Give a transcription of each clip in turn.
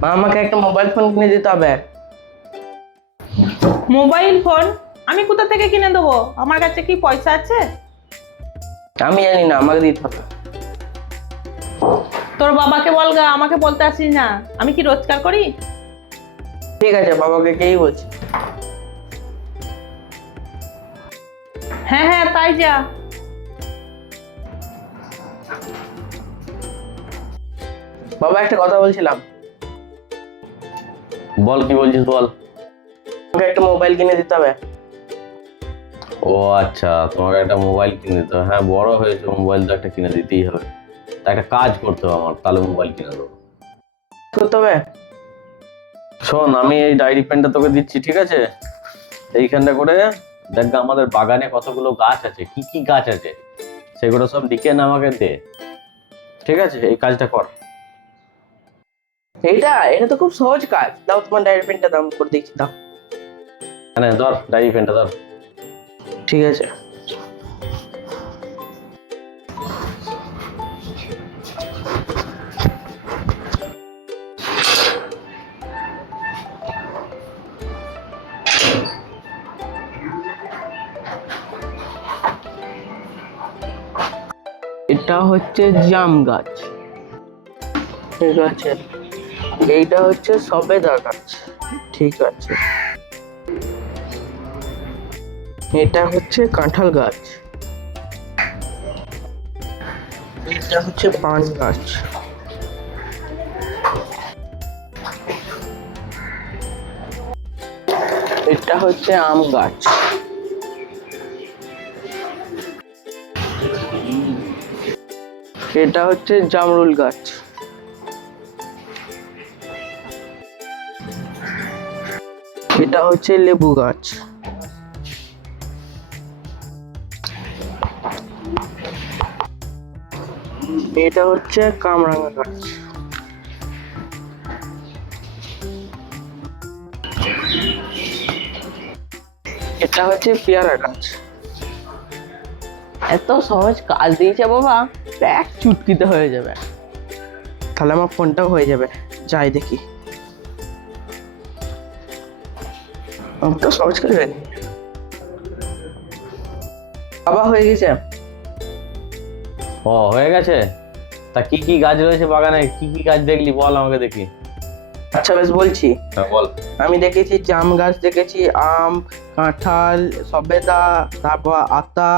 মা আমাকে একটা মোবাইল ফোন কিনে দিতে হবে। মোবাইল ফোন আমি কোথা থেকে কিনে দেবো? আমার কাছে কি পয়সা আছে? আমি জানি না, আমাকে দিতে হবে। তোর বাবাকে বলগা, আমাকে বলতে আসিস না। আমি কি রোজগার করি? ঠিক আছে, বাবাকে কেই বলছি। হ্যাঁ হ্যাঁ, তাই যা। বাবা একটা কথা বলছিলাম। বল, কি বলছিস বল। আমাকে একটা মোবাইল কিনে দিতে হবে। ও আচ্ছা, তোমাকে একটা মোবাইল কিনে দিতে হবে। হ্যাঁ, বড় হয়েছে, মোবাইল তো একটা কিনে দিতেই হবে। তা একটা কাজ করতে হবে আমার, তাহলে মোবাইল কিনে দেবো। করতে হবে। শোন, আমি এই ডায়েরি পেনটা তোকে দিচ্ছি, ঠিক আছে? এইখানটা করে দেখ আমাদের বাগানে কতগুলো গাছ আছে, কি কি গাছ আছে সেগুলো সব লিখে না আমাকে দে, ঠিক আছে? এই কাজটা কর। এটা তো খুব সহজ কাজ। দাও তোমার ডায়েরি পেনটা, দাম করে দিচ্ছি, দাও। হ্যাঁ ধর, ডায়েরি পেনটা ধর। ঠিক আছে। এটা হচ্ছে জাম গাছ, ঠিক আছে। এইটা হচ্ছে সবেদা গাছ, ঠিক আছে। এটা হচ্ছে কাঁঠাল গাছ। এটা হচ্ছে পান গাছ। এটা হচ্ছে আম গাছ। এটা হচ্ছে জামরুল গাছ। এটা হচ্ছে লেবু গাছ। এটা হচ্ছে কামরাঙা গাছ। এটা হচ্ছে পেয়ারা গাছ। এত সহজ কাজ দিয়েছে বাবা, এক চুটকিতে হয়ে যাবে। তাহলে আমার ফোনটাও হয়ে যাবে, যাই দেখি। আমার তো সহজ কাজ হয়নি। বাবা হয়ে গেছে। ও হয়ে গেছে? তা কি কি গাছ রয়েছে বাগানে, কি কি গাছ দেখলি বল আমাকে দেখি। আচ্ছা বেশ বলছি। হ্যাঁ বল। আমি দেখেছি জাম গাছ, দেখেছি আম, কাঁঠাল, সবেদা, তারপর আতা,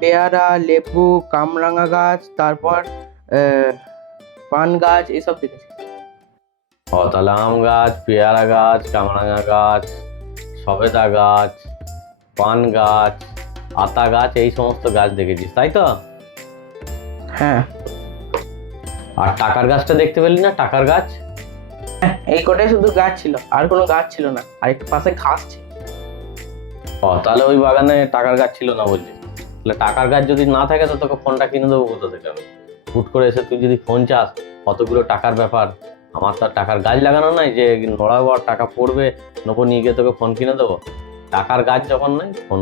পেয়ারা, লেবু, কামরাঙা গাছ, তারপর পান গাছ, এসব দেখেছি। ও তাহলে আম গাছ, পেয়ারা গাছ, কামরাঙা গাছ, সবেদা গাছ, পান গাছ, আতা গাছ, এই সমস্ত গাছ দেখেছিস, তাই তো? হ্যাঁ। আর টাকার গাছটা দেখতে পেলি না? টাকার গাছ। এই কটাই শুধু গাছ ছিল, আর কোনো গাছ ছিল না, আর একটু পাশে ঘাস ছিল। ও তাহলে ওই বাগানে টাকার গাছ ছিল না বলছিস? তাহলে টাকার গাছ যদি না থাকে তো তোকে ফোনটা কিনে দেবো কোথা থেকে আমি? হুট করে এসে তুই যদি ফোন চাস, কতগুলো টাকার ব্যাপার। আমার তো আর টাকার গাছ লাগানো নাই যে নড়াবো আর টাকা পড়বে, নকো নিয়ে গিয়ে তোকে ফোন কিনে দেবো। টাকার গাছ যখন নাই, ফোন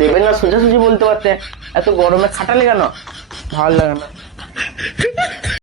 দেবেন না, সোজাসুজি বলতে পারতে। এত গরমে খাটালে কেন? ভালো লাগে না।